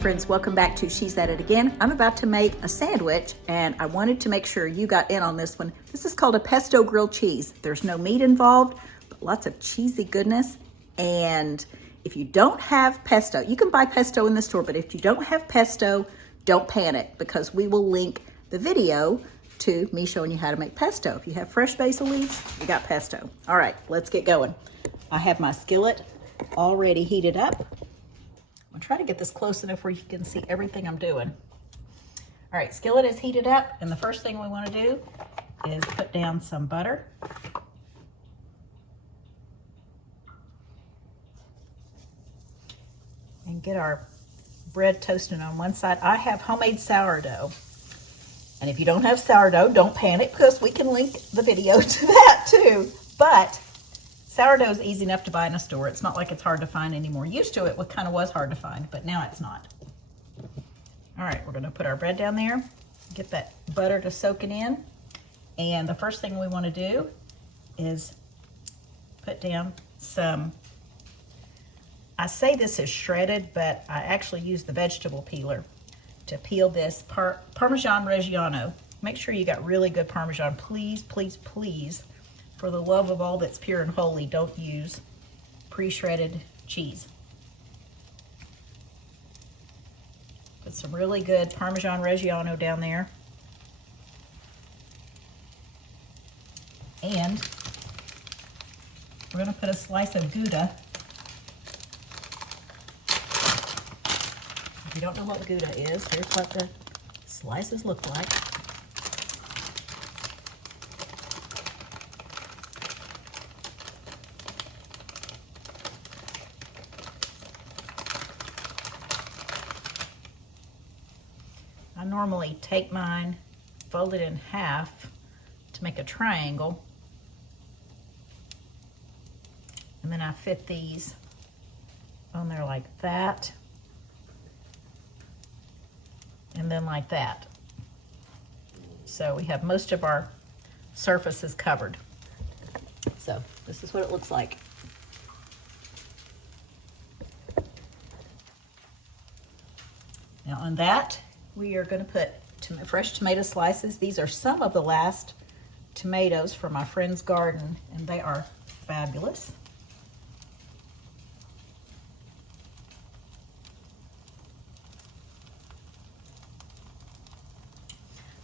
friends, welcome back to She's At It Again. I'm about to make a sandwich and I wanted to make sure you got in on this one. This is called a pesto grilled cheese. There's no meat involved, but lots of cheesy goodness. And if you don't have pesto, you can buy pesto in the store, but if you don't have pesto, don't panic because we will link the video to me showing you how to make pesto. If you have fresh basil leaves, you got pesto. All right, let's get going. I have my skillet already heated up. I'm gonna try to get this close enough where you can see everything I'm doing. All right, skillet is heated up, and the first thing we want to do is put down some butter. And get our bread toasting on one side. I have homemade sourdough. And if you don't have sourdough, don't panic because we can link the video to that too. But sourdough is easy enough to buy in a store. It's not like it's hard to find anymore. Used to it kind of was hard to find, but now it's not. All right, we're gonna put our bread down there, get that butter to soak it in. And the first thing we wanna do is put down some, I say this is shredded, but I actually use the vegetable peeler to peel this Parmesan Reggiano. Make sure you got really good Parmesan. Please, please, please, for the love of all that's pure and holy, don't use pre-shredded cheese. Put some really good Parmesan Reggiano down there. And we're gonna put a slice of Gouda. If you don't know what Gouda is, here's what the slices look like. I normally take mine, fold it in half to make a triangle, and then I fit these on there like that. And then like that. So we have most of our surfaces covered. So this is what it looks like. Now on that, we are going to put fresh tomato slices. These are some of the last tomatoes from my friend's garden, and they are fabulous.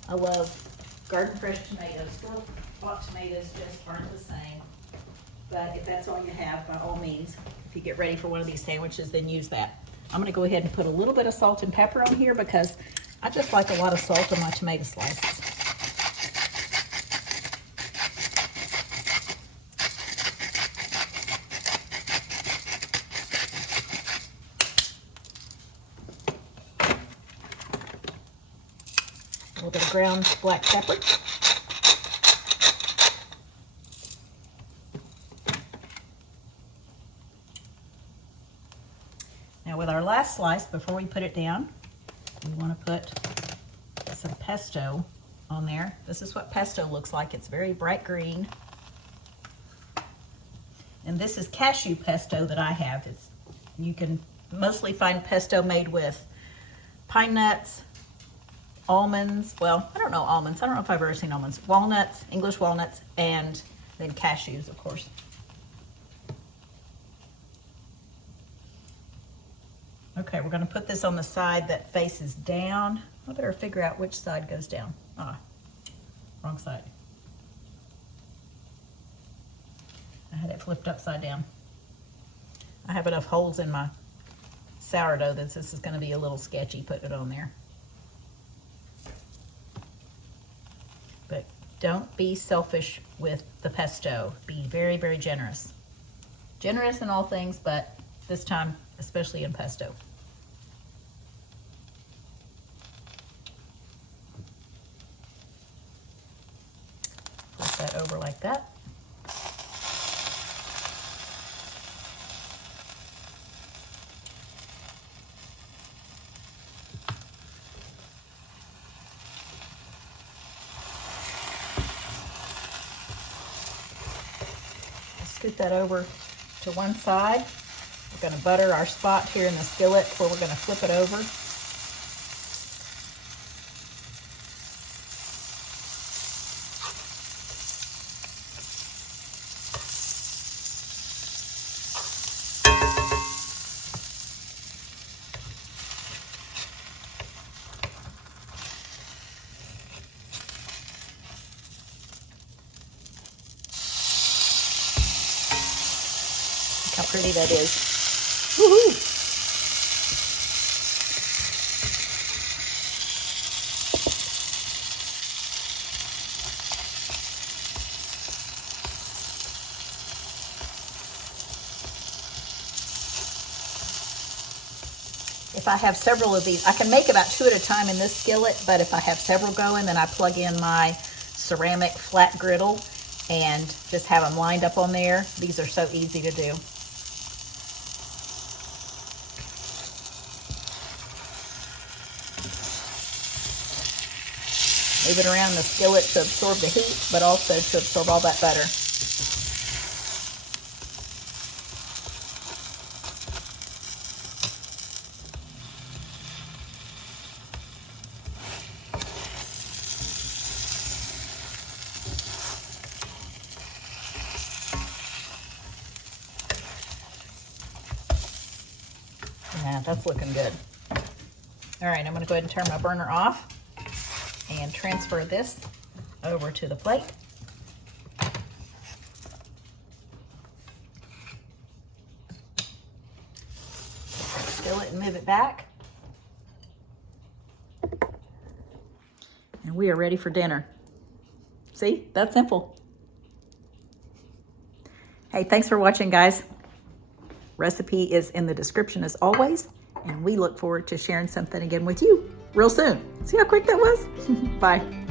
I love garden fresh tomatoes. Store-bought tomatoes just aren't the same. But if that's all you have, by all means, if you get ready for one of these sandwiches, then use that. I'm gonna go ahead and put a little bit of salt and pepper on here because I just like a lot of salt on my tomato slices. A little bit of ground black pepper. Now with our last slice, before we put it down, we want to put some pesto on there. This is what pesto looks like. It's very bright green. And this is cashew pesto that I have. You can mostly find pesto made with pine nuts, almonds, well, I don't know almonds. I don't know if I've ever seen almonds. Walnuts, English walnuts, and then cashews, of course. Okay, we're gonna put this on the side that faces down. I better figure out which side goes down. Ah, wrong side. I had it flipped upside down. I have enough holes in my sourdough that this is gonna be a little sketchy putting it on there. But don't be selfish with the pesto. Be very, very generous. Generous in all things, but this time, especially in pesto. Flip that over like that. Scoot that over to one side. We're going to butter our spot here in the skillet where we're going to flip it over. pretty that is. Woohoo! If I have several of these, I can make about 2 at a time in this skillet, but if I have several going, then I plug in my ceramic flat griddle and just have them lined up on there. These are so easy to do. Move it around the skillet to absorb the heat, but also to absorb all that butter. Yeah, that's looking good. All right, I'm going to go ahead and turn my burner off and transfer this over to the plate. Fill it and move it back. And we are ready for dinner. See, that's simple. Hey, thanks for watching, guys. Recipe is in the description as always, and we look forward to sharing something again with you real soon. See how quick that was? Bye.